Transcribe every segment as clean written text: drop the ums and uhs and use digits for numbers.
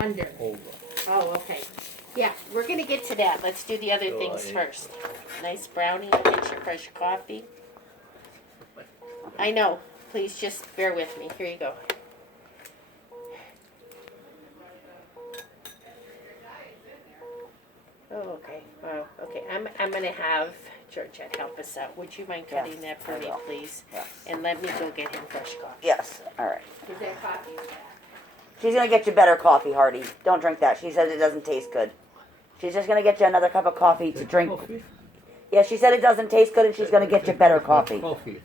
Under. Over. Oh, okay. Yeah, we're gonna get to that. Let's do the other things first. Nice brownie, makes your fresh coffee. I know. Please just bear with me. Here you go. Oh, okay. Oh, okay. I'm gonna have Georgette help us out. Would you mind cutting Yes, that for I me, will. please? Yes. And let me go get him fresh coffee. Yes. All right. Is that coffee back? She's gonna get you better coffee, Hardy. Don't drink that. She says it doesn't taste good. She's just gonna get you another cup of coffee to drink. Coffee? Yeah, she said it doesn't taste good, and she's gonna get you better coffee. Coffee.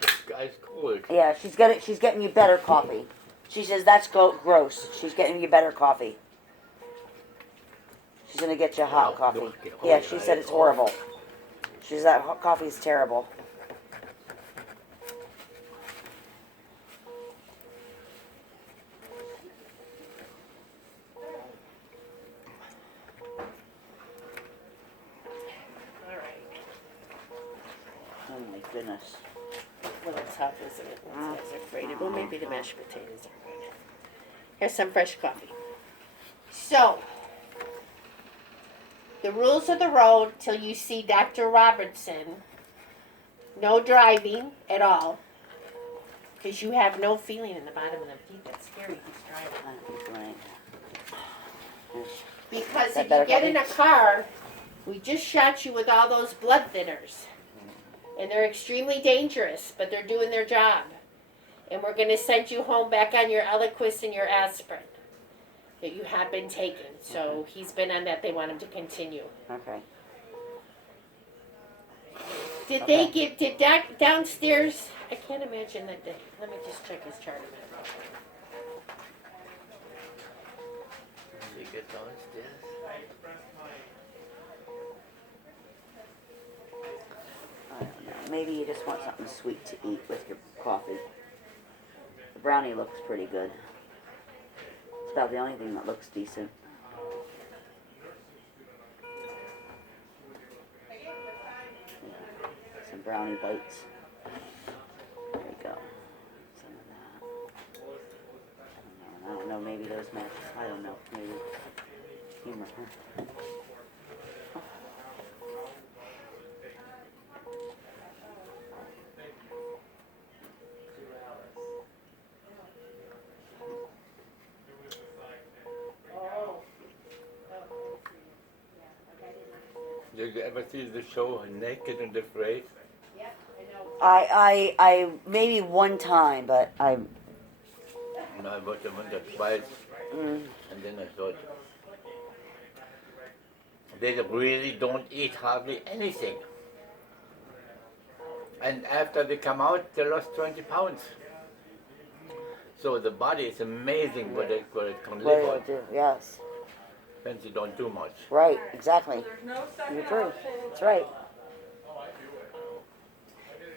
This guy's cold. Yeah, she's getting you better coffee. She says that's gross. She's getting you better coffee. She's gonna get you hot coffee. Yeah, she said it's horrible. She says that hot coffee is terrible. All right. Oh my goodness. A little tough, isn't it? Once guys are grated. Well, maybe the mashed potatoes are good. Here's some fresh coffee. So, the rules of the road till you see Dr. Robertson. No driving at all. Because you have no feeling in the bottom of the feet. That's scary. He's driving. Right. Because Is that if you better get coffee? in a car, we just shot you with all those blood thinners. And they're extremely dangerous, but they're doing their job. And we're going to send you home back on your Eliquis and your aspirin that you have been taking. So he's been on that. They want him to continue. Okay. Did they get, downstairs, I can't imagine that they, let me just check his chart a minute. Did you get downstairs? I don't know. Maybe you just want something sweet to eat with your coffee. The brownie looks pretty good. It's about the only thing that looks decent. Yeah. Some brownie bites. There you go. Some of that. I don't know. Maybe those match. I don't know. Maybe. Humor. Huh? Did you ever see the show Naked and Afraid? Yeah, I know. I maybe one time, but I. No, I watched it once or twice, Mm, and then I thought, they really don't eat hardly anything. And after they come out, they lost 20 pounds. So the body is amazing what it can what live do on. I do? Yes. When you don't do much. Right. Exactly. You're true. That's right.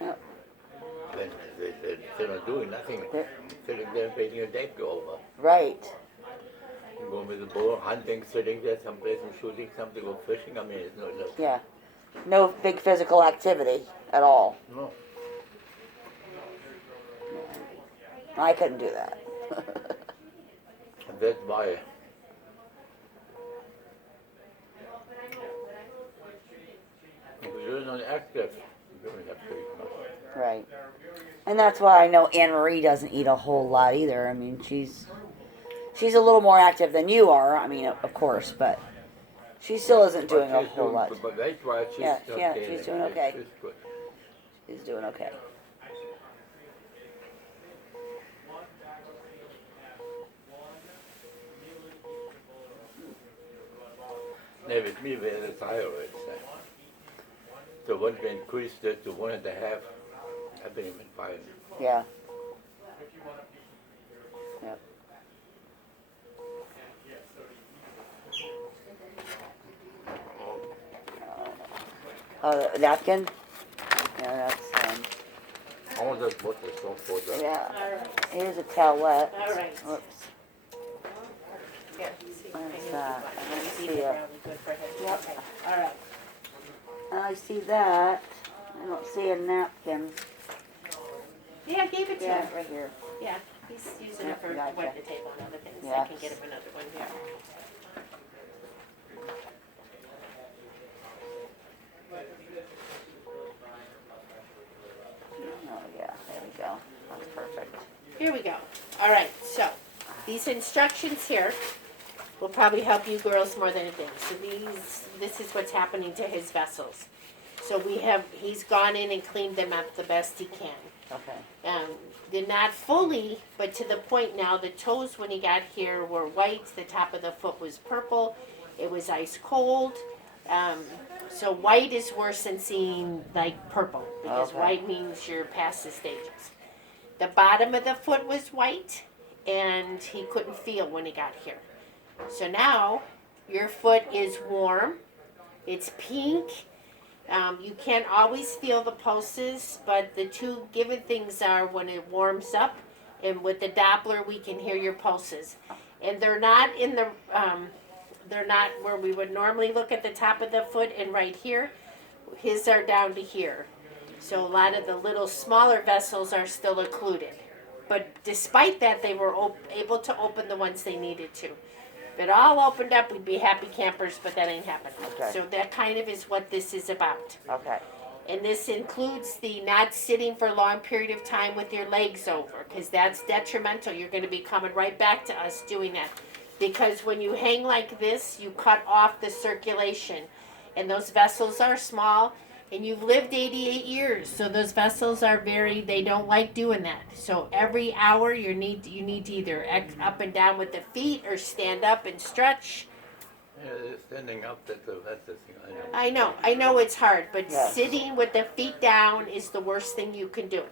Yep. When they're not doing nothing, They're- sitting there waiting a day to go over. Right. You go with the bow, hunting, sitting there someplace and shooting something or fishing. I mean, it's no. Yeah. No big physical activity at all. No. I couldn't do that. And that's why. If you're not active, you don't have to eat much. Right. And that's why I know Anne Marie doesn't eat a whole lot either. I mean, she's a little more active than you are. I mean, of course, but she still isn't doing a whole lot. But that's why she's Yeah, not yeah, gaining. she's doing okay. She's good. She's doing okay. Yeah, with me, we had a thyroid. So once we increased it to 1.5, everything went fine. Yeah. Yep. Oh, the napkin? Yeah, that's, All those bottles don't for the. All yeah. right. Here's a towelette. All right. Whoops. Here, see, Where's I need that? one. I don't Let me see the it. brownie good for him. Yep. Okay. All right. I see that. I don't see a napkin. Yeah, I gave it to Yeah, him. right here. Yeah, he's using Yeah, it for gotcha. wipe the table and other things. Yeah. I can get him another one here. this instructions here will probably help you girls more than it did. So this is what's happening to his vessels. So he's gone in and cleaned them up the best he can. Okay. They're not fully, but to the point now, the toes when he got here were white, the top of the foot was purple, it was ice cold. So white is worse than seeing like purple, because Okay. white means you're past the stages. The bottom of the foot was white, and he couldn't feel when he got here. So now, your foot is warm, it's pink. You can't always feel the pulses, but the two given things are when it warms up, and with the Doppler we can hear your pulses. And they're not in the, they're not where we would normally look at the top of the foot and right here. His are down to here. So a lot of the little smaller vessels are still occluded. But despite that, they were able to open the ones they needed to. If it all opened up, we'd be happy campers, but that ain't happening. Okay. So that kind of is what this is about. Okay. And this includes the not sitting for a long period of time with your legs over, because that's detrimental. You're going to be coming right back to us doing that. Because when you hang like this, you cut off the circulation. And those vessels are small, and you've lived 88 years. So those vessels are they don't like doing that. So every hour you need to either up and down with the feet or stand up and stretch. Yeah, standing up, that's the thing, I know. I know it's hard, but Yes. sitting with the feet down is the worst thing you can do.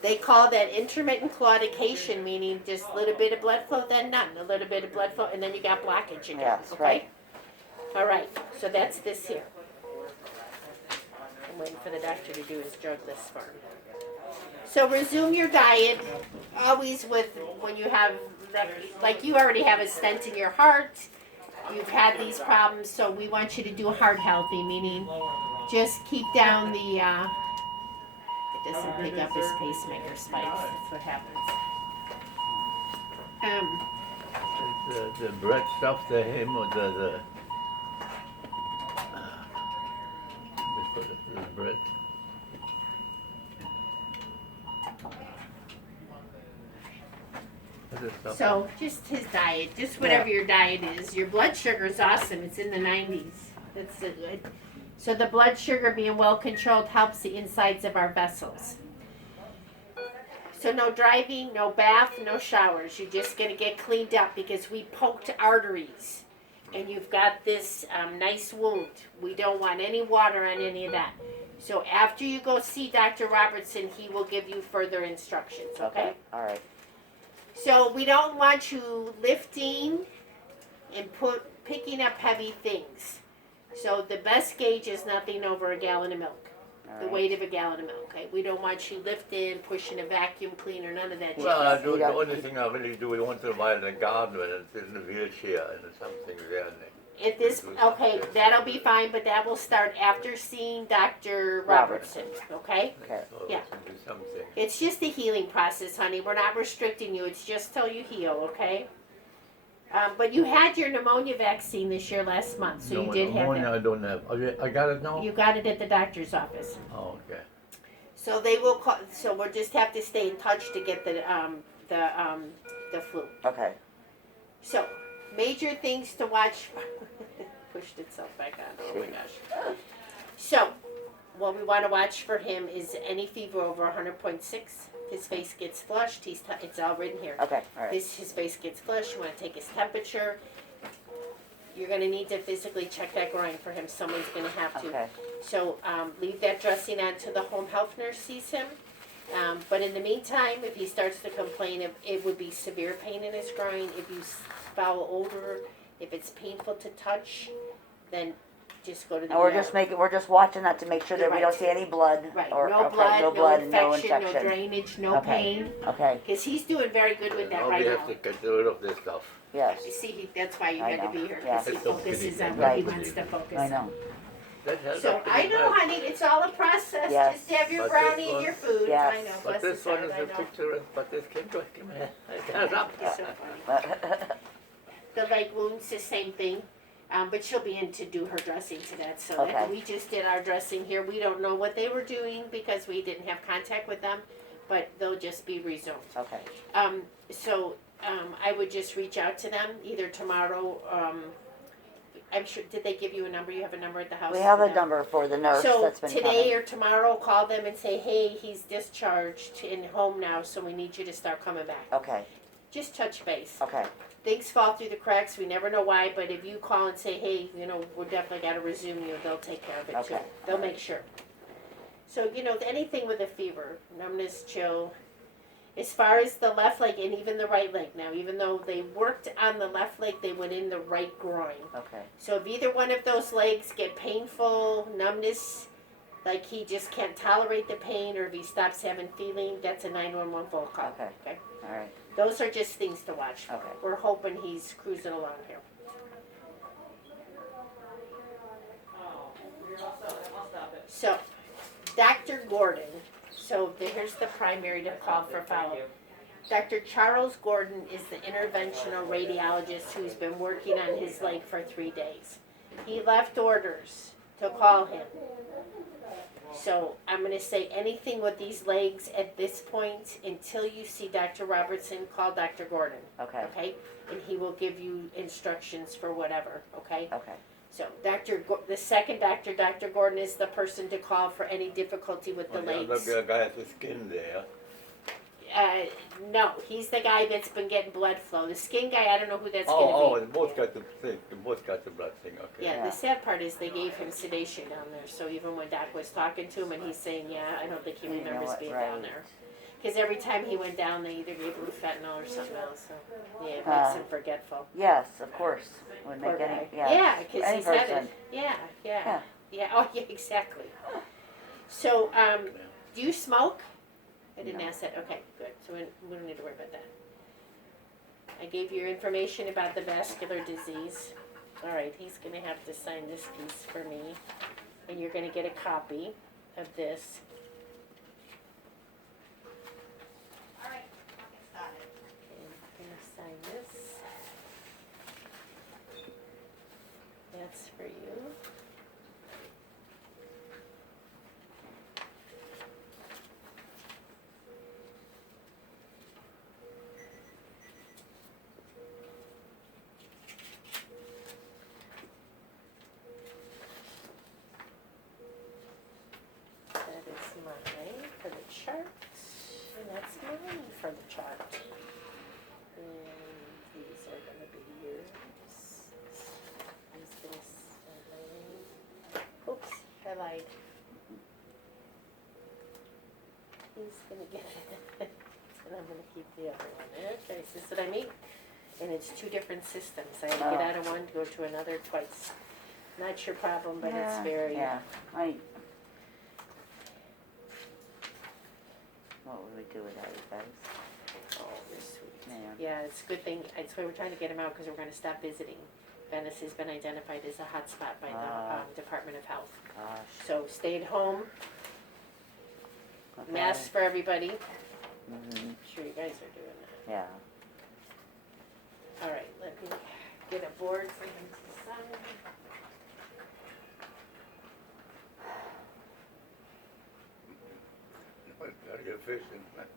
They call that intermittent claudication, meaning just a little bit of blood flow, then none, a little bit of blood flow, and then you got blockage again. Yes, okay? right. All right, so that's this here. I'm waiting for the doctor to do his drug list for me. So resume your diet, always with when you have, like you already have a stent in your heart, you've had these problems, so we want you to do heart healthy, meaning just keep down the, it doesn't pick up his pacemaker spikes, that's what happens. The bread stuff to him, or the bread. So just his diet, just whatever your diet is. Your blood sugar is awesome. It's in the 90s. That's good. So the blood sugar being well controlled helps the insides of our vessels. So no driving, no bath, no showers. You're just going to get cleaned up because we poked arteries. And you've got this nice wound. We don't want any water on any of that. So after you go see Dr. Robertson, he will give you further instructions, okay? All right. So we don't want you lifting and picking up heavy things. So the best gauge is nothing over a gallon of milk. All The right. weight of a gallon of milk, okay? We don't want you lifting, pushing a vacuum cleaner, none of that. Well, I jazz. do, the only thing I really do is once in a while in the garden when it's in the wheelchair and there's something there. If this, okay, that'll be fine, but that will start after seeing Dr. Robertson, okay? Okay. So Yeah. do something. It's just a healing process, honey. We're not restricting you. It's just till you heal, okay? But you had your pneumonia vaccine this year last month, so you did have pneumonia it. I don't have. I got it now? You got it at the doctor's office. Oh, okay. So they will call. So we'll just have to stay in touch to get the flu. Okay. So major things to watch. Pushed itself back on. Oh my gosh. So what we want to watch for him is any fever over 100.6. His face gets flushed. It's all written here. Okay. All right. His face gets flushed. You want to take his temperature. You're going to need to physically check that groin for him. Someone's going to have to. Okay. So leave that dressing on till the home health nurse sees him. But in the meantime, if he starts to complain, it would be severe pain in his groin. If you foul odor, if it's painful to touch, then just go to the And we're ER. we're just watching that to make sure that we Right. don't see any blood. Right, Or, no okay, blood, no no blood, and no infection, no infection. drainage, no Okay. pain. Okay. Because he's doing very good with that Now right we now. have to get rid of this stuff. Yes. You see, that's why you I had to know. be here. Yeah. Because he It's so focuses pretty. on what he Right. wants to focus I on. know. That has So to be I know, nice. honey, it's all a process. Yes. Just have your But this brownie and one- your food. Yes. I know, But bless this his one heart, is I a know. picture, but this came to him. It has up. He's so funny. The leg wound's the same thing, but she'll be in to do her dressing to that. So Okay. we just did our dressing here. We don't know what they were doing because we didn't have contact with them, but they'll just be resumed. Okay. So I would just reach out to them either tomorrow. I'm sure. Did they give you a number? You have a number at the house. We have for a them? number for the nurse So that's been today coming. or tomorrow, call them and say, hey, he's discharged and home now, so we need you to start coming back. Okay, Just touch base. okay, Things fall through the cracks. We never know why, but if you call and say, hey, we're definitely got to resume you, they'll take care of it too. Okay. They'll make sure. So, anything with a fever, numbness, chill. As far as the left leg and even the right leg now, even though they worked on the left leg, they went in the right groin. okay, So if either one of those legs get painful, numbness, like he just can't tolerate the pain, or if he stops having feeling, that's a 911 phone call. Okay. all right, Those are just things to watch for. Okay. We're hoping he's cruising along here. So, Dr. Gordon, here's the primary to call for follow-up. Dr. Charles Gordon is the interventional radiologist who's been working on his leg for 3 days. He left orders to call him. So I'm going to say anything with these legs at this point until you see Dr. Robertson, call Dr. Gordon. okay, Okay? And he will give you instructions for whatever. Okay? okay, So the second doctor, Dr. Gordon, is the person to call for any difficulty with the legs. The guy has the skin there. No, he's the guy that's been getting blood flow. The skin guy, I don't know who that's going to be. They both got the thing. They both got the blood thing. Okay. Yeah, Yeah. the sad part is they gave him sedation down there. So even when Doc was talking to him and he's saying, yeah, I don't think he You know remembers what, being right. down there. Because every time he went down, they either gave him fentanyl or something else. So yeah, it makes Uh, him forgetful. yes, of course, would Poor make guy. any, yeah, because any he's had person. it. Yeah. Yeah. Oh, yeah, exactly. So, do you smoke? I didn't ask that. Okay, good. So we don't need to worry about that. I gave you your information about the vascular disease. All right, he's going to have to sign this piece for me, and you're going to get a copy of this. All right, I'll get started. And I'm going to sign this. That's for you. That is mine for the chart, and that's mine for the chart. And these are gonna be yours. He's gonna sign. Oops, I lied. He's gonna get it, and I'm gonna keep the other one. Okay, so this is what I mean. And it's two different systems. I had to get Oh. out of one to go to another twice. Not your problem, but it's Yeah, very. yeah, what would we do without you guys? Oh, you're sweet. Yeah. Yeah, it's a good thing. That's why we're trying to get him out, because we're going to stop visiting. Venice has been identified as a hot spot by the Department of Health. Gosh. So stay at home, Okay. masks for everybody. Mhm. I'm sure you guys are doing that. Yeah. All right, let me get a board for him to sign. Gotta get fishing. Don't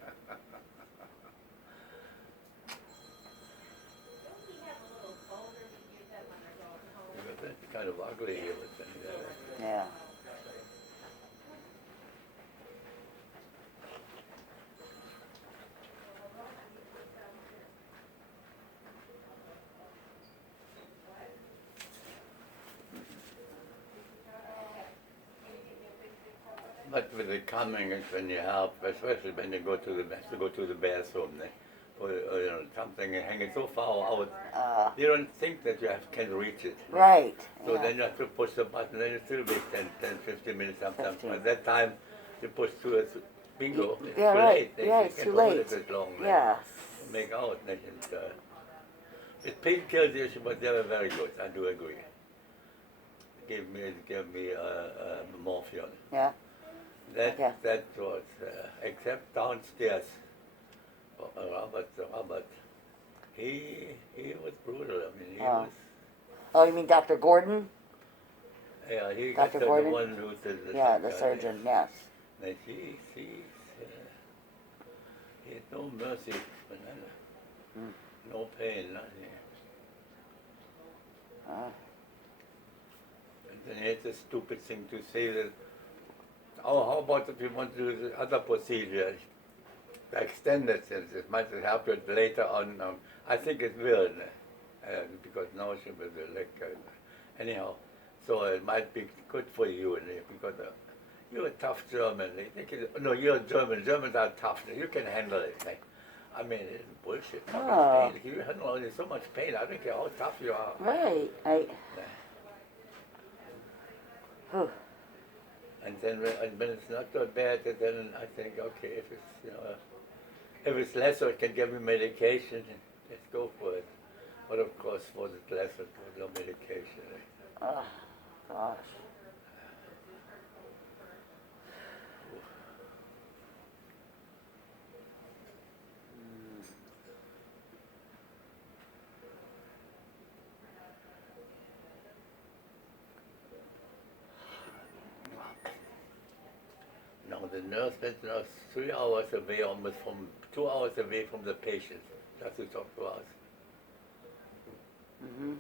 we have a little folder to give them when they're going home? But that's kind of ugly here with that. Yeah. But with the coming is when you help, especially when you go to the bathroom, or something hanging so far out, you don't think that can reach it. Right. So yeah. then you have to push the button, then you still wait 10, 15 minutes sometimes. 15. By that time, you push through it, bingo, it's Yeah, too right. late. Yeah, You it's can't too hold late. it that long. Yes. Make out. It pain kills the issue, but they were very good. I do agree. Give me morphine. Yeah. Yeah. That was except downstairs. Robert, he was brutal. I mean, he was. Oh, you mean Dr. Gordon? Yeah, he Dr. got Gordon? the one who's Yeah, the surgeon. Yes. And he had no mercy. No pain, nothing. And then it's a stupid thing to say that, oh, how about if you want to do the other procedure, the extended sense, it might help you later on. I think it will, because now she will be like, anyhow, so it might be good for you, because you're a tough German. They think no, you're German. Germans are tough. You can handle it. I mean, it's bullshit. Oh. Pain. You handle so much pain. I don't care how tough you are. Right. And then when it's not so bad, then I think, okay, if it's if it's lesser, it can give me medication. Let's go for it. But of course, for the lesser, for no medication. Oh, gosh. Now the nurse went 3 hours away, almost from 2 hours away from the patient, just to talk to us. Mm-hmm.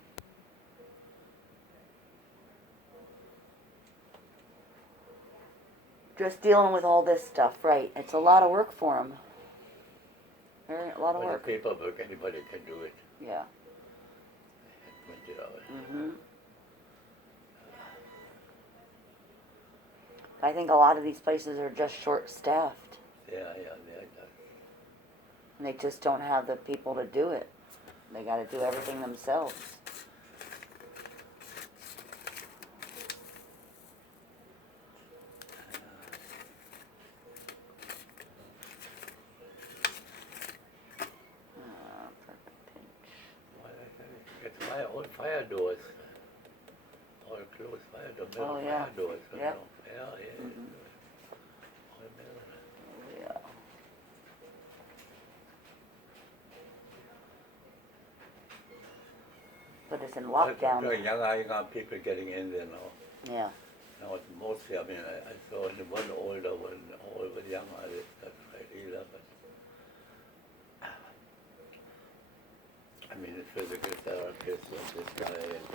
Just dealing with all this stuff, right? It's a lot of work for them. A lot of But work. the paperwork, anybody can do it. Yeah. 20 hours. Mm-hmm. I think a lot of these places are just short-staffed. Yeah. And they just don't have the people to do it. They got to do everything themselves. It's all fire doors. All closed fire doors, metal Oh, yeah. fire doors. Yep. Yeah. Mhm. All metal. Yeah. But it's in lockdown. Young people getting in there now. Yeah. Now it's mostly, I mean, I saw one older, one younger, that's right, 11. I mean, the physical therapist and this guy, and